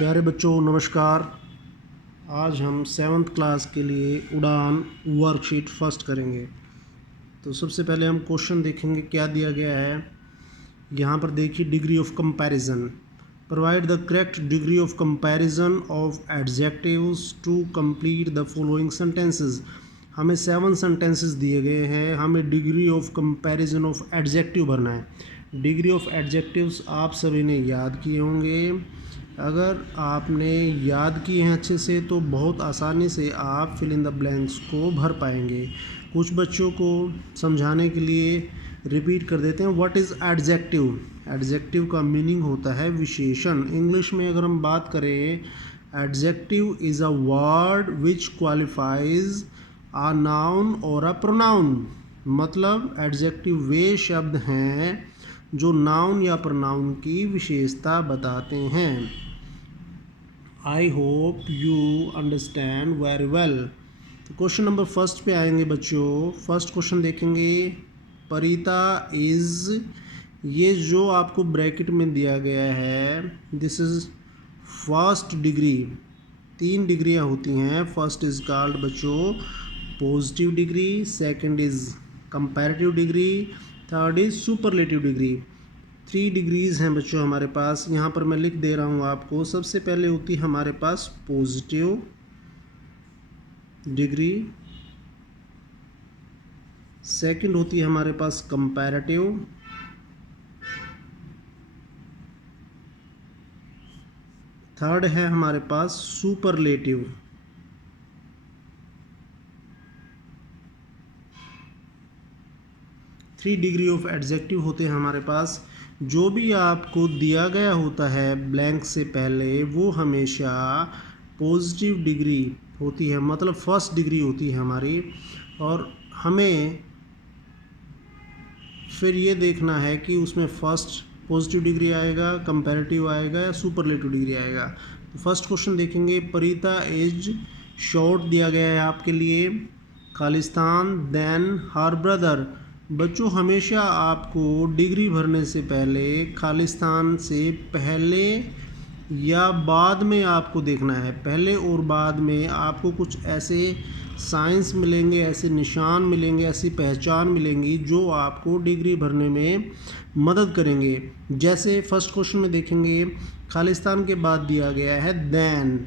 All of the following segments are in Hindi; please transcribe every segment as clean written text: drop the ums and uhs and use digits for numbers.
प्यारे बच्चों नमस्कार। आज हम 7th क्लास के लिए उड़ान वर्कशीट फर्स्ट करेंगे। तो सबसे पहले हम क्वेश्चन देखेंगे क्या दिया गया है। यहाँ पर देखिए, degree of comparison, provide the correct degree of comparison of adjectives to complete the following sentences. हमें 7 सेंटेंसेस दिए गए हैं, हमें degree of comparison of adjective भरना है। डिग्री ऑफ एडजेक्टिव्स आप सभी ने याद किए होंगे। अगर आपने याद किए हैं अच्छे से तो बहुत आसानी से आप फिल इन द ब्लैंक्स को भर पाएंगे। कुछ बच्चों को समझाने के लिए रिपीट कर देते हैं। What is adjective? एडजेक्टिव का मीनिंग होता है विशेषण। इंग्लिश में अगर हम बात करें, adjective is a word which qualifies a noun और अ प्रोनाउन। मतलब एडजेक्टिव वे शब्द हैं जो नाउन या प्रोनाउन की विशेषता बताते हैं। आई hope you understand very well. तो क्वेश्चन नंबर फर्स्ट पे आएंगे बच्चों। फर्स्ट क्वेश्चन देखेंगे, परिता इज़, ये जो आपको ब्रैकेट में दिया गया है, दिस इज़ फर्स्ट डिग्री। 3 डिग्रियाँ होती हैं। फर्स्ट इज़ कॉल्ड बच्चों positive degree, second is comparative degree, third is superlative degree. 3 degrees हैं बच्चों हमारे पास। यहाँ पर मैं लिख दे रहा हूँ आपको। सबसे पहले होती है हमारे पास पॉजिटिव डिग्री, सेकंड होती है हमारे पास कंपैरेटिव, थर्ड है हमारे पास superlative. Three degree of adjective होते हैं हमारे पास। जो भी आपको दिया गया होता है ब्लैंक से पहले, वो हमेशा पॉजिटिव डिग्री होती है, मतलब फर्स्ट डिग्री होती है हमारी। और हमें फिर ये देखना है कि उसमें फर्स्ट पॉजिटिव डिग्री आएगा, कंपैरेटिव आएगा या सुपरलेटिव डिग्री आएगा। तो फर्स्ट क्वेश्चन देखेंगे, परिता इज शॉर्ट दिया गया है आपके लिए, खालिस्तान देन हर ब्रदर। बच्चों हमेशा आपको डिग्री भरने से पहले खालिस्तान से पहले या बाद में आपको देखना है। पहले और बाद में आपको कुछ ऐसे साइंस मिलेंगे, ऐसे निशान मिलेंगे, ऐसी पहचान मिलेंगी जो आपको डिग्री भरने में मदद करेंगे। जैसे फर्स्ट क्वेश्चन में देखेंगे, खालिस्तान के बाद दिया गया है देन।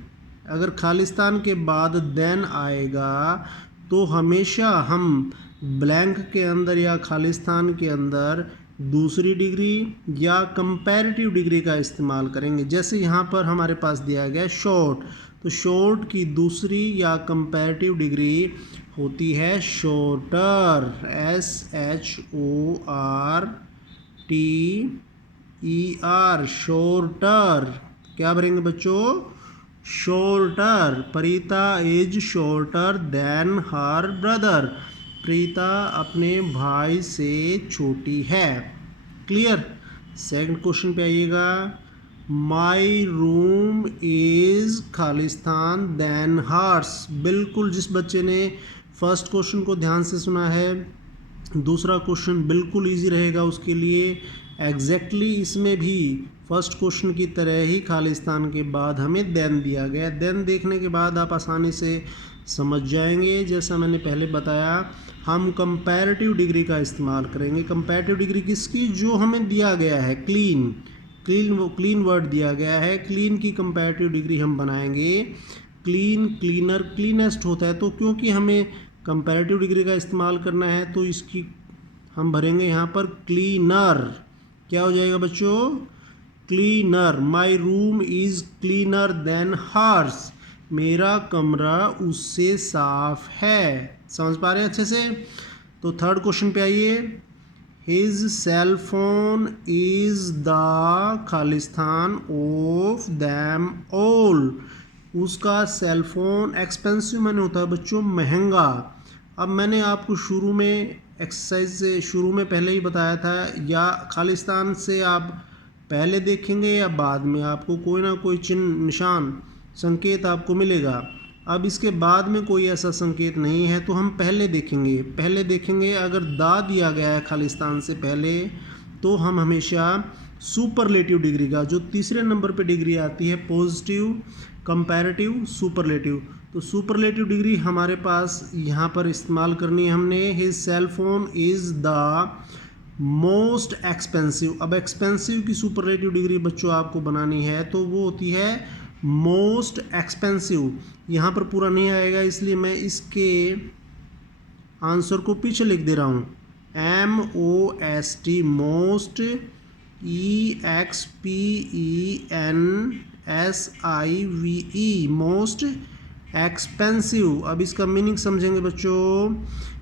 अगर खालिस्तान के बाद देन आएगा तो हमेशा हम ब्लैंक के अंदर या खालिस्तान के अंदर दूसरी डिग्री या कंपैरेटिव डिग्री का इस्तेमाल करेंगे। जैसे यहाँ पर हमारे पास दिया गया शॉर्ट, तो शॉर्ट की दूसरी या कंपैरेटिव डिग्री होती है शॉर्टर, SHORTER, शॉर्टर। क्या भरेंगे बच्चों? Shorter. परिता is shorter than her brother. Preeta अपने भाई से छोटी है। क्लियर? सेकंड क्वेश्चन पे आइएगा, माई रूम इज़ खालिस्तान देन हर्स। बिल्कुल, जिस बच्चे ने फर्स्ट क्वेश्चन को ध्यान से सुना है, दूसरा क्वेश्चन बिल्कुल इजी रहेगा उसके लिए। एग्जैक्टली इसमें भी फर्स्ट क्वेश्चन की तरह ही खालिस्तान के बाद हमें देन दिया गया। देन देखने के बाद आप आसानी से समझ जाएंगे। जैसा मैंने पहले बताया, हम कंपैरेटिव डिग्री का इस्तेमाल करेंगे। कंपैरेटिव डिग्री किसकी? जो हमें दिया गया है, क्लीन वर्ड दिया गया है, क्लीन की कंपैरेटिव डिग्री हम बनाएंगे। क्लीन, क्लीनर, क्लीनेस्ट होता है, तो क्योंकि हमें कंपैरेटिव डिग्री का इस्तेमाल करना है तो इसकी हम भरेंगे यहाँ पर क्लीनर। क्या हो जाएगा बच्चों? Cleaner. My room is cleaner than hers. मेरा कमरा उससे साफ है। समझ पा रहे हैं अच्छे से? तो थर्ड क्वेश्चन पे आइए, his cell phone is the खालिस्तान ऑफ दैम ऑल। उसका सेल फोन एक्सपेंसिव मैंने होता है बच्चों महंगा। अब मैंने आपको शुरू में एक्सरसाइज से शुरू में पहले ही बताया था, या खालिस्तान से आप पहले देखेंगे या बाद में, आपको कोई ना कोई चिन्ह, निशान, संकेत आपको मिलेगा। अब इसके बाद में कोई ऐसा संकेत नहीं है तो हम पहले देखेंगे। अगर दा दिया गया है खालिस्तान से पहले तो हम हमेशा सुपरलेटिव डिग्री का। जो तीसरे नंबर पे डिग्री आती है पॉजिटिव, कंपैरेटिव, सुपरलेटिव। तो सुपरलेटिव डिग्री हमारे पास यहाँ पर इस्तेमाल करनी है हमने। His cell phone is the most expensive. अब एक्सपेंसिव की सुपरलेटिव डिग्री बच्चों आपको बनानी है तो वो होती है मोस्ट एक्सपेंसिव। यहाँ पर पूरा नहीं आएगा इसलिए मैं इसके आंसर को पीछे लिख दे रहा हूँ। MOST most, EXPENSIVE most expensive. अब इसका मीनिंग समझेंगे बच्चों।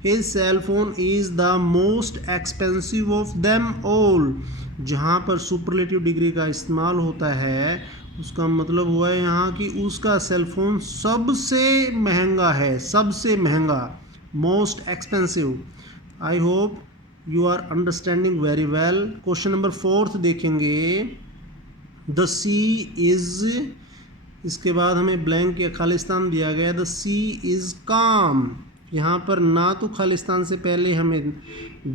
His cell phone is the most expensive of them all. जहाँ पर सुपरलेटिव डिग्री का इस्तेमाल होता है उसका मतलब हुआ है यहाँ कि उसका सेल फोन सबसे महंगा है, सबसे महंगा, most expensive. I hope you are understanding very well. Question number 4 देखेंगे। द सी इज़, इसके बाद हमें ब्लैंक या खालिस्तान दिया गया। द सी इज़ काम। यहाँ पर ना तो खालिस्तान से पहले हमें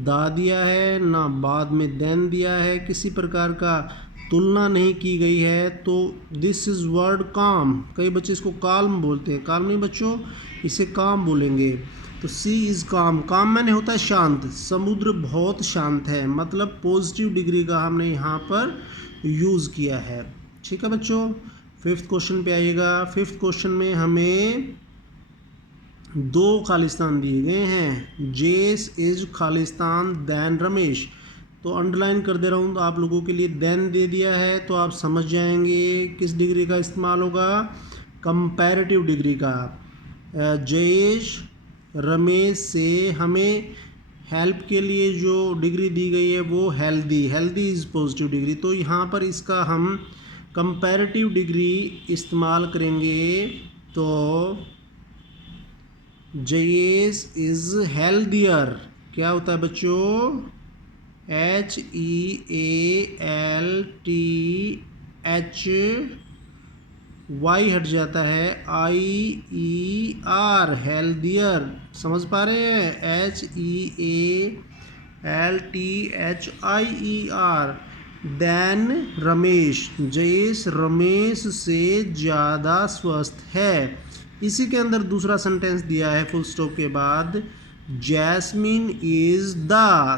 दा दिया है ना बाद में देन दिया है, किसी प्रकार का तुलना नहीं की गई है। तो दिस इज़ वर्ड काम। कई बच्चे इसको काल्म बोलते हैं, काल्म नहीं बच्चों, इसे काम बोलेंगे। तो सी इज़ काम। काम मैंने होता है शांत। समुद्र बहुत शांत है, मतलब पॉजिटिव डिग्री का हमने यहाँ पर यूज़ किया है। ठीक है बच्चों, 5th क्वेश्चन पे आइएगा। 5th क्वेश्चन में हमें 2 खालिस्तान दिए गए हैं। जेस इज खालिस्तान देन रमेश। तो अंडरलाइन कर दे रहा हूँ तो आप लोगों के लिए देन दे दिया है तो आप समझ जाएंगे किस डिग्री का इस्तेमाल होगा, कंपैरेटिव डिग्री का। जयेश रमेश से हमें हेल्प के लिए जो डिग्री दी गई है वो healthy, healthy is positive degree. तो यहाँ पर इसका हम कंपैरेटिव डिग्री इस्तेमाल करेंगे। तो जयेश इज़ हेल्दियर क्या होता है बच्चों, HEALTHY हट जाता है, IER हेल्दियर। समझ पा रहे हैं, HEALTHIER। देन रमेश, जयेश रमेश से ज़्यादा स्वस्थ है। इसी के अंदर दूसरा सेंटेंस दिया है फुल स्टॉप के बाद, जैस्मिन इज़ द।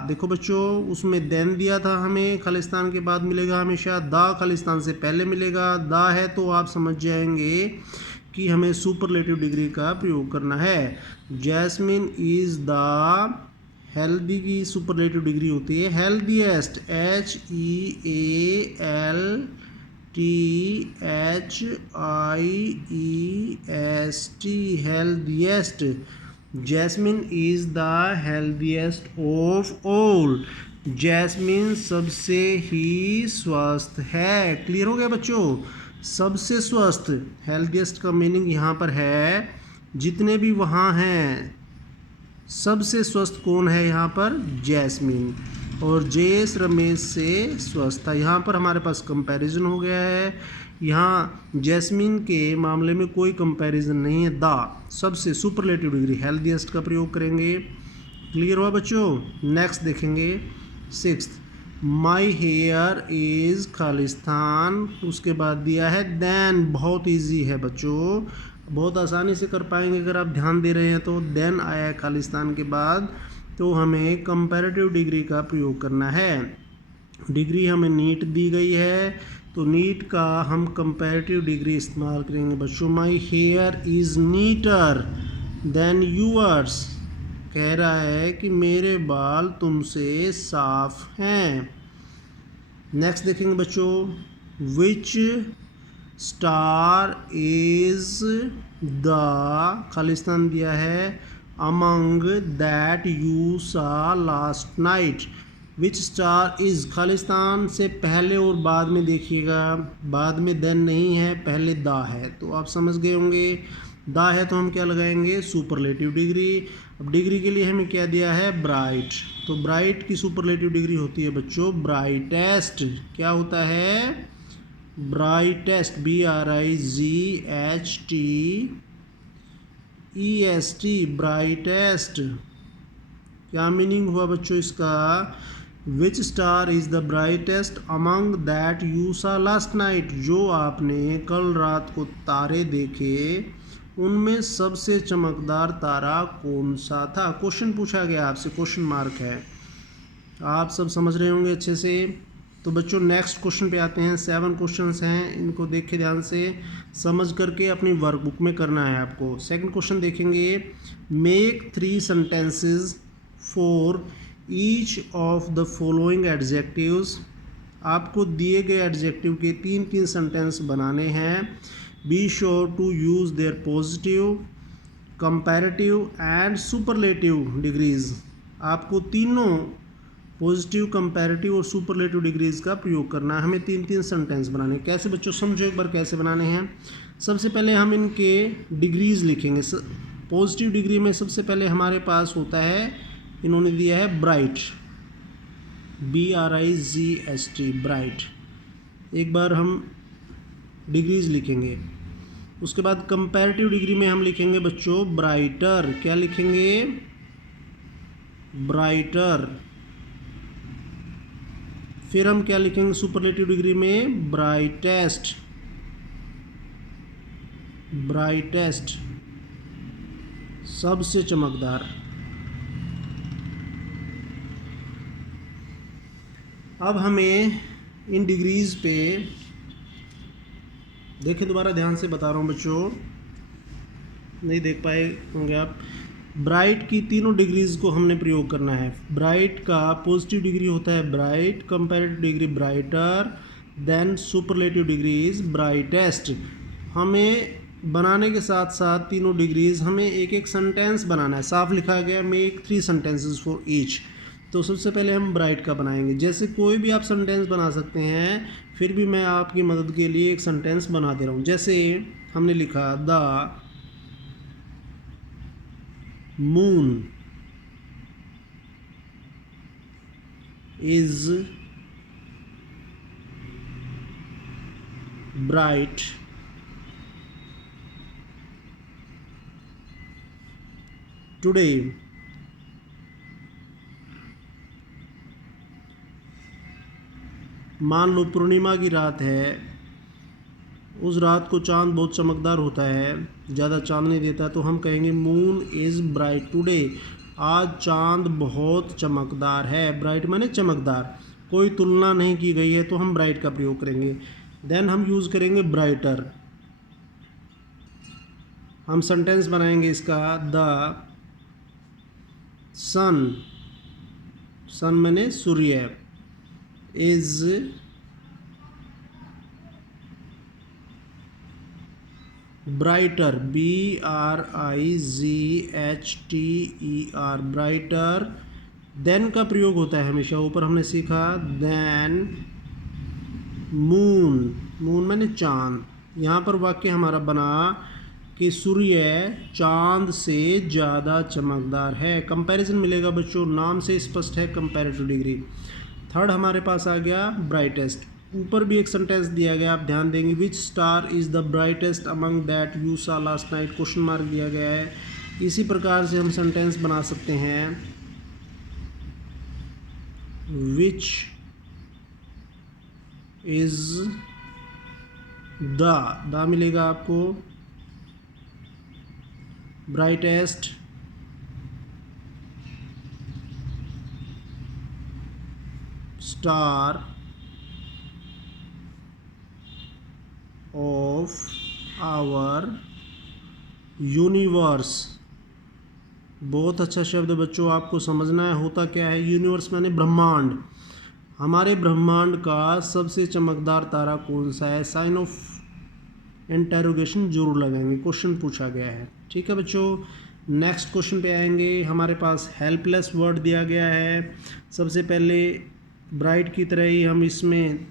देखो बच्चों उसमें देन दिया था हमें, खालिस्तान के बाद मिलेगा हमेशा, द खालिस्तान से पहले मिलेगा। द है तो आप समझ जाएंगे कि हमें सुपरलेटिव डिग्री का प्रयोग करना है। जैस्मिन इज़ द, हेल्दी की सुपरलेटिव डिग्री होती है healthiest, HEALTHIEST healthiest. Jasmine is the healthiest of all. Jasmine सबसे ही स्वस्थ है। क्लियर हो गया बच्चों, सबसे स्वस्थ, हेल्दीएस्ट का मीनिंग यहाँ पर है जितने भी वहाँ हैं सबसे स्वस्थ कौन है यहाँ पर, जैस्मिन। और जयेश रमेश से स्वस्थ था। यहाँ पर हमारे पास कंपैरिजन हो गया है। यहाँ जैस्मिन के मामले में कोई कंपैरिजन नहीं है, द सबसे सुपरलेटिव डिग्री हेल्दीएस्ट का प्रयोग करेंगे। क्लियर हुआ बच्चों। नेक्स्ट देखेंगे 6th, my hair is Khalistan. उसके बाद दिया है देन। बहुत ईजी है बच्चों, बहुत आसानी से कर पाएंगे अगर आप ध्यान दे रहे हैं तो। देन आया है खालिस्तान के बाद, तो हमें कंपैरेटिव डिग्री का प्रयोग करना है। डिग्री हमें नीट दी गई है तो नीट का हम कंपैरेटिव डिग्री इस्तेमाल करेंगे बच्चों। My hair is neater than yours. कह रहा है कि मेरे बाल तुमसे साफ हैं। नेक्स्ट देखेंगे बच्चों, विच स्टार इज़ द, खालिस्तान दिया है, अमंग दैट यू सा last night. Which star is, Khalistan से पहले और बाद में देखिएगा, बाद में देन नहीं है, पहले द है। तो आप समझ गए होंगे, द है तो हम क्या लगाएंगे, सुपरलेटिव डिग्री। अब डिग्री के लिए हमें क्या दिया है, ब्राइट। तो ब्राइट की सुपरलेटिव डिग्री होती है बच्चों ब्राइटेस्ट। क्या होता है, ब्राइटेस्ट, BRIGHTEST, ब्राइटेस्ट। क्या मीनिंग हुआ बच्चों इसका, विच star is the brightest among that you सा लास्ट नाइट, जो आपने कल रात को तारे देखे उनमें सबसे चमकदार तारा कौन सा था। क्वेश्चन पूछा गया आपसे, क्वेश्चन मार्क है, आप सब समझ रहे होंगे अच्छे से। तो बच्चों नेक्स्ट क्वेश्चन पे आते हैं। 7 क्वेश्चंस हैं, इनको देखे ध्यान से, समझ करके अपनी वर्कबुक में करना है आपको। सेकंड क्वेश्चन देखेंगे, make 3 sentences for each of the following adjectives. आपको दिए गए एडजेक्टिव के 3 सेंटेंस बनाने हैं। Be sure to use their positive, comparative and superlative degrees. आपको तीनों पॉजिटिव, कंपैरेटिव और सुपरलेटिव डिग्रीज का प्रयोग करना है। हमें 3 सेंटेंस बनाने हैं। कैसे बच्चों, समझो एक बार कैसे बनाने हैं। सबसे पहले हम इनके डिग्रीज लिखेंगे। पॉजिटिव डिग्री में सबसे पहले हमारे पास होता है, इन्होंने दिया है ब्राइट, BRIGHT, ब्राइट। एक बार हम डिग्रीज लिखेंगे। उसके बाद कंपैरेटिव डिग्री में हम लिखेंगे बच्चों ब्राइटर। क्या लिखेंगे? ब्राइटर। फिर हम क्या लिखेंगे सुपरलेटिव डिग्री में? ब्राइटेस्ट, ब्राइटेस्ट, सबसे चमकदार। अब हमें इन डिग्रीज पे देखें, दोबारा ध्यान से बता रहा हूँ बच्चों, नहीं देख पाए होंगे आप। ब्राइट की तीनों डिग्रीज को हमने प्रयोग करना है। ब्राइट का पॉजिटिव डिग्री होता है bright, comparative degree brighter, then superlative degrees brightest. हमें बनाने के साथ साथ तीनों डिग्रीज हमें एक सेंटेंस बनाना है। साफ लिखा गया मेक 3 सेंटेंसेस फॉर ईच। तो सबसे पहले हम ब्राइट का बनाएंगे। जैसे कोई भी आप सेंटेंस बना सकते हैं, फिर भी मैं आपकी मदद के लिए एक सेंटेंस बना दे रहा हूँ। जैसे हमने लिखा the moon is bright today. मान लो पूर्णिमा की रात है, उस रात को चांद बहुत चमकदार होता है, ज़्यादा चांद नहीं देता, तो हम कहेंगे मून इज़ ब्राइट टुडे। आज चांद बहुत चमकदार है। ब्राइट माने चमकदार, कोई तुलना नहीं की गई है, तो हम ब्राइट का प्रयोग करेंगे। देन हम यूज़ करेंगे ब्राइटर। हम सेंटेंस बनाएंगे इसका, द सन, सन माने सूर्य, is brighter, BRIGHTER, brighter. Than का प्रयोग होता है हमेशा, ऊपर हमने सीखा देन मून, मून माने चांद। यहाँ पर वाक्य हमारा बना कि सूर्य चांद से ज़्यादा चमकदार है। कंपैरिजन मिलेगा बच्चों, नाम से स्पष्ट है कंपैरेटिव डिग्री। थर्ड हमारे पास आ गया ब्राइटेस्ट। ऊपर भी एक सेंटेंस दिया गया, आप ध्यान देंगे, विच star is the brightest among that you सा लास्ट नाइट, क्वेश्चन मार्क दिया गया है। इसी प्रकार से हम सेंटेंस बना सकते हैं, विच इज़ द मिलेगा आपको brightest star of our universe. बहुत अच्छा शब्द बच्चों, आपको समझना है होता क्या है। यूनिवर्स माने ब्रह्मांड। हमारे ब्रह्मांड का सबसे चमकदार तारा कौन सा है? साइन ऑफ इंटेरोगेशन जरूर लगाएंगे, क्वेश्चन पूछा गया है। ठीक है बच्चों, नेक्स्ट क्वेश्चन पे आएंगे। हमारे पास हेल्पलेस वर्ड दिया गया है। सबसे पहले ब्राइट की तरह ही हम इसमें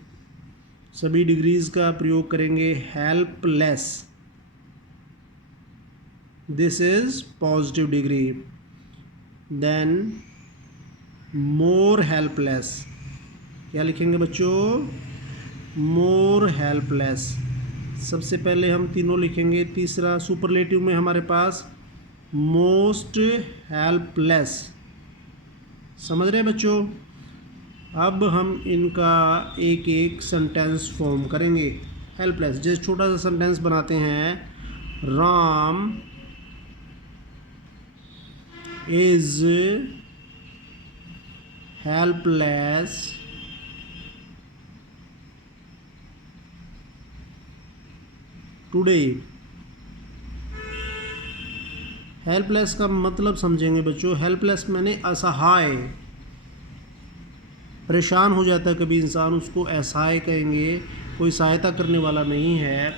सभी डिग्रीज का प्रयोग करेंगे। Helpless, this is positive degree. Then more helpless, क्या लिखेंगे बच्चों? More helpless. सबसे पहले हम तीनों लिखेंगे। तीसरा सुपरलेटिव में हमारे पास मोस्ट हेल्पलेस। समझ रहे हैं बच्चों? अब हम इनका एक एक सेंटेंस फॉर्म करेंगे। हेल्पलेस, जैसे छोटा सा सेंटेंस बनाते हैं, Ram is helpless today. Helpless का मतलब समझेंगे बच्चों। हेल्पलेस मैंने असहाय, परेशान हो जाता है कभी इंसान, उसको असहाय कहेंगे, कोई सहायता करने वाला नहीं है।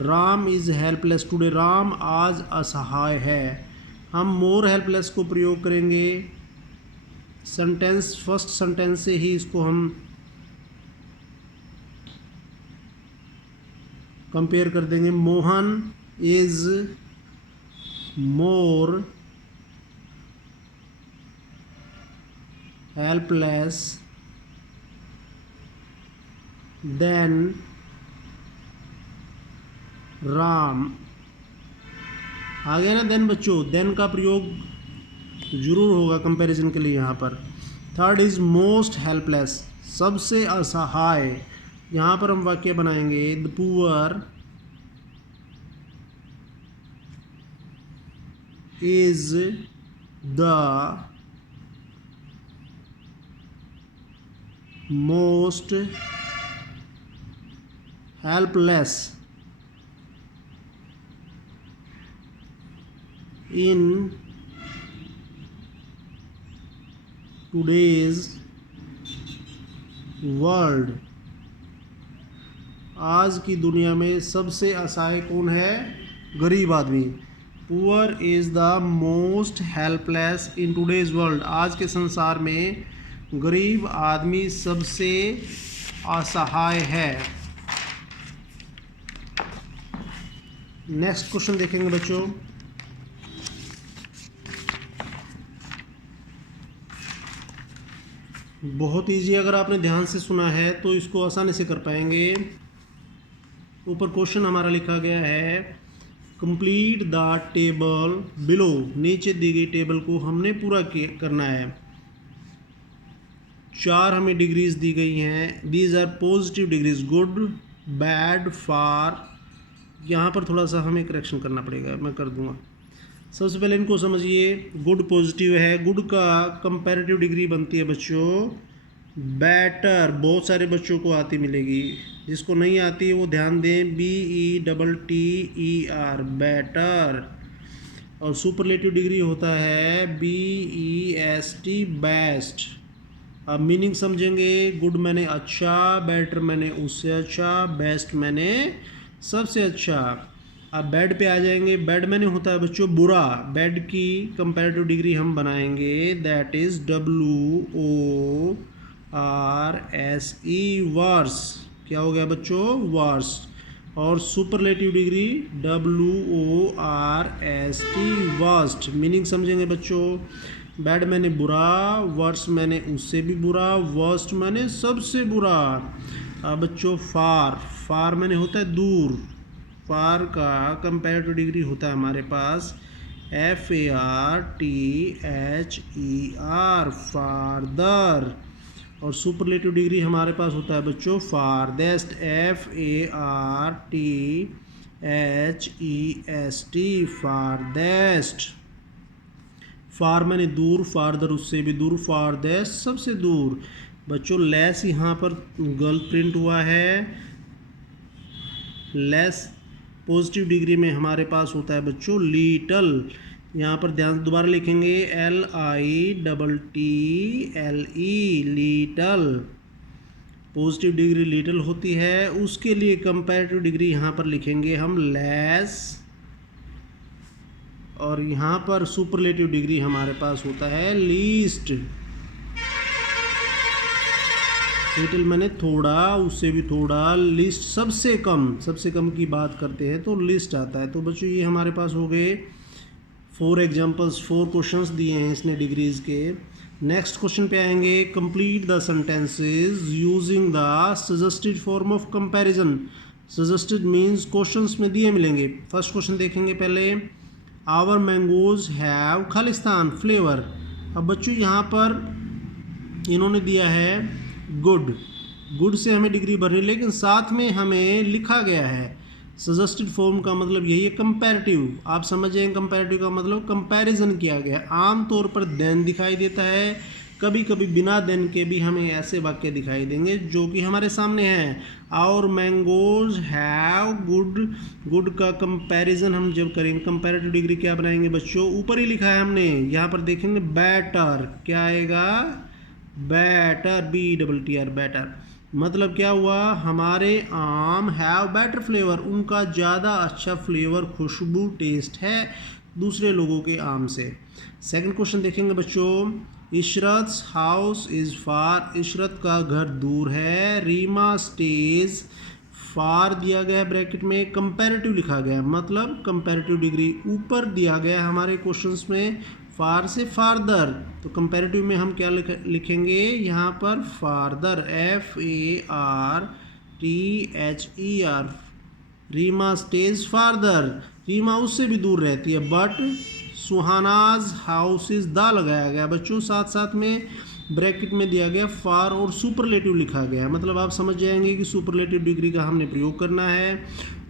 Ram is helpless today, Ram आज असहाय है। हम मोर हेल्पलेस को प्रयोग करेंगे सेंटेंस, फर्स्ट सेंटेंस से ही इसको हम कंपेयर कर देंगे। Mohan is more helpless than Ram. आ गया ना देन बच्चों, देन का प्रयोग जरूर होगा कंपैरिजन के लिए यहाँ पर। थर्ड इज मोस्ट हेल्पलेस, सबसे असहाय। यहाँ पर हम वाक्य बनाएंगे, the poor is the most helpless in today's world। आज की दुनिया में सबसे असहाय कौन है? गरीब आदमी। Poor is the most helpless in today's world, आज के संसार में गरीब आदमी सबसे असहाय है। नेक्स्ट क्वेश्चन देखेंगे बच्चों। बहुत इजी, अगर आपने ध्यान से सुना है तो इसको आसानी से कर पाएंगे। ऊपर क्वेश्चन हमारा लिखा गया है, कंप्लीट द टेबल बिलो, नीचे दी गई टेबल को हमने पूरा करना है। 4 हमें डिग्रीज दी गई हैं, these are positive degrees, good, bad, far. यहाँ पर थोड़ा सा हमें करेक्शन करना पड़ेगा, मैं कर दूंगा। सबसे पहले इनको समझिए। गुड पॉजिटिव है, गुड का कंपैरेटिव डिग्री बनती है बच्चों बेटर, बहुत सारे बच्चों को आती मिलेगी, जिसको नहीं आती है वो ध्यान दें, BETTER, बेटर। और सुपरलेटिव डिग्री होता है BEST, बेस्ट। अब मीनिंग समझेंगे, गुड मैंने अच्छा, बेटर मैंने उससे अच्छा, बेस्ट मैंने सबसे अच्छा। अब बैड पे आ जाएंगे, बैड मैंने होता है बच्चों बुरा, बैड की कंपैरेटिव डिग्री हम बनाएंगे, दैट इज़ WORSE, वर्स। क्या हो गया बच्चों? वर्स। और superlative degree WORST, worst. Meaning समझेंगे बच्चों, बैड मैंने बुरा, वर्स मैंने उससे भी बुरा, वर्स्ट मैंने सबसे बुरा। अब बच्चों फार, फार मैंने होता है दूर, फार का कंपैरेटिव डिग्री होता है हमारे पास FARTHER, फारदर। और सुपरलेटिव डिग्री हमारे पास होता है बच्चों फारदेस्ट, FARTHEST, फारदेस्ट। फार मैंने दूर, फारदर उससे भी दूर, फारदेस्ट सबसे दूर। बच्चों लेस यहाँ पर गलत प्रिंट हुआ है, लेस पॉजिटिव डिग्री में हमारे पास होता है बच्चों लीटल। यहाँ पर ध्यान दोबारा लिखेंगे, LITTLE, little. Positive degree little होती है, उसके लिए कंपैरेटिव डिग्री यहाँ पर लिखेंगे हम लेस। और यहाँ पर सुपरलेटिव डिग्री हमारे पास होता है लीस्ट। लिटिल मैंने थोड़ा, उससे भी थोड़ा, लिस्ट सबसे कम, सबसे कम की बात करते हैं तो लिस्ट आता है। तो बच्चों ये हमारे पास हो गए 4 एग्जांपल्स, 4 क्वेश्चंस दिए हैं इसने डिग्रीज के। नेक्स्ट क्वेश्चन पे आएंगे, complete the sentences using the suggested form of comparison. Suggested means questions में दिए मिलेंगे। फर्स्ट क्वेश्चन देखेंगे पहले, आवर मैंगोज हैव खालिस्तान फ्लेवर। अब बच्चों यहाँ पर इन्होंने दिया है गुड, गुड से हमें डिग्री बढ़ रही है, लेकिन साथ में हमें लिखा गया है सजेस्टेड फॉर्म का मतलब यही है कंपैरेटिव। आप समझ जाएंगे कंपैरेटिव का मतलब कंपैरिजन किया गया। आमतौर पर देन दिखाई देता है, कभी कभी बिना देन के भी हमें ऐसे वाक्य दिखाई देंगे जो कि हमारे सामने हैं। Our mangoes have good, good का कंपैरिजन हम जब करेंगे कंपैरेटिव डिग्री क्या बनाएंगे बच्चों, ऊपर ही लिखा है हमने, यहाँ पर देखेंगे बेटर, क्या आएगा बेटर, BETTR बेटर। मतलब क्या हुआ, हमारे आम हैव बेटर फ्लेवर, उनका ज़्यादा अच्छा फ्लेवर, खुशबू, टेस्ट है दूसरे लोगों के आम से। सेकंड क्वेश्चन देखेंगे बच्चों, Ishrat house is far, Ishrat का घर दूर है। रीमा स्टेज फार दिया गया है ब्रैकेट में, कंपैरेटिव लिखा गया है, मतलब कंपैरेटिव डिग्री ऊपर दिया गया है हमारे क्वेश्चंस में फार से फारदर, तो कंपैरेटिव में हम क्या लिखेंगे यहाँ पर farther, FARTHER। Reema stays farther, Reema उससे भी दूर रहती है। But Suhana's house is the लगाया गया बच्चों, साथ साथ में ब्रैकेट में दिया गया फार और सुपरलेटिव लिखा गया है, मतलब आप समझ जाएंगे कि सुपरलेटिव डिग्री का हमने प्रयोग करना है।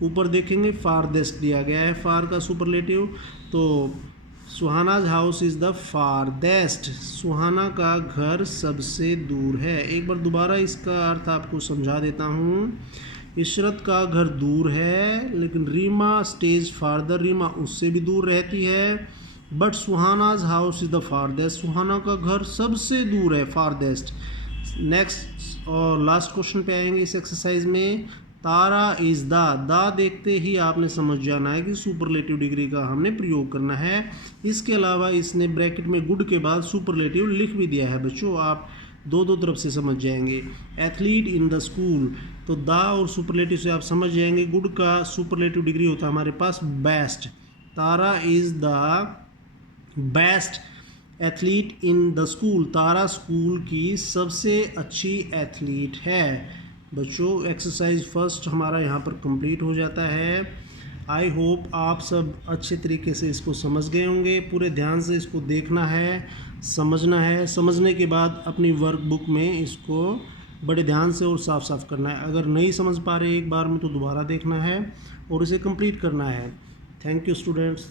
ऊपर देखेंगे फारदेस्ट दिया गया है फार का सुपरलेटिव, तो Suhana's house is the farthest, Suhana का घर सबसे दूर है। एक बार दोबारा इसका अर्थ आपको समझा देता हूँ। इशरत का घर दूर है, लेकिन रीमा स्टेज फारदर, रीमा उससे भी दूर रहती है। But Suhana's house is the farthest, Suhana का घर सबसे दूर है, फारदेस्ट। नेक्स्ट और लास्ट क्वेश्चन पे आएंगे इस एक्सरसाइज में। तारा इज़ द देखते ही आपने समझ जाना है कि सुपरलेटिव डिग्री का हमने प्रयोग करना है। इसके अलावा इसने ब्रैकेट में गुड के बाद सुपरलेटिव लिख भी दिया है बच्चों, आप दो दो तरफ से समझ जाएंगे। एथलीट इन द स्कूल, तो द और सुपरलेटिव से आप समझ जाएंगे गुड का सुपरलेटिव डिग्री होता है हमारे पास best. Tara is the best athlete in the school, Tara school की सबसे अच्छी एथलीट है। बच्चों एक्सरसाइज फर्स्ट हमारा यहाँ पर कंप्लीट हो जाता है। आई होप आप सब अच्छे तरीके से इसको समझ गए होंगे। पूरे ध्यान से इसको देखना है, समझना है, समझने के बाद अपनी वर्कबुक में इसको बड़े ध्यान से और साफ साफ करना है। अगर नहीं समझ पा रहे एक बार में तो दोबारा देखना है और इसे कंप्लीट करना है। Thank you students.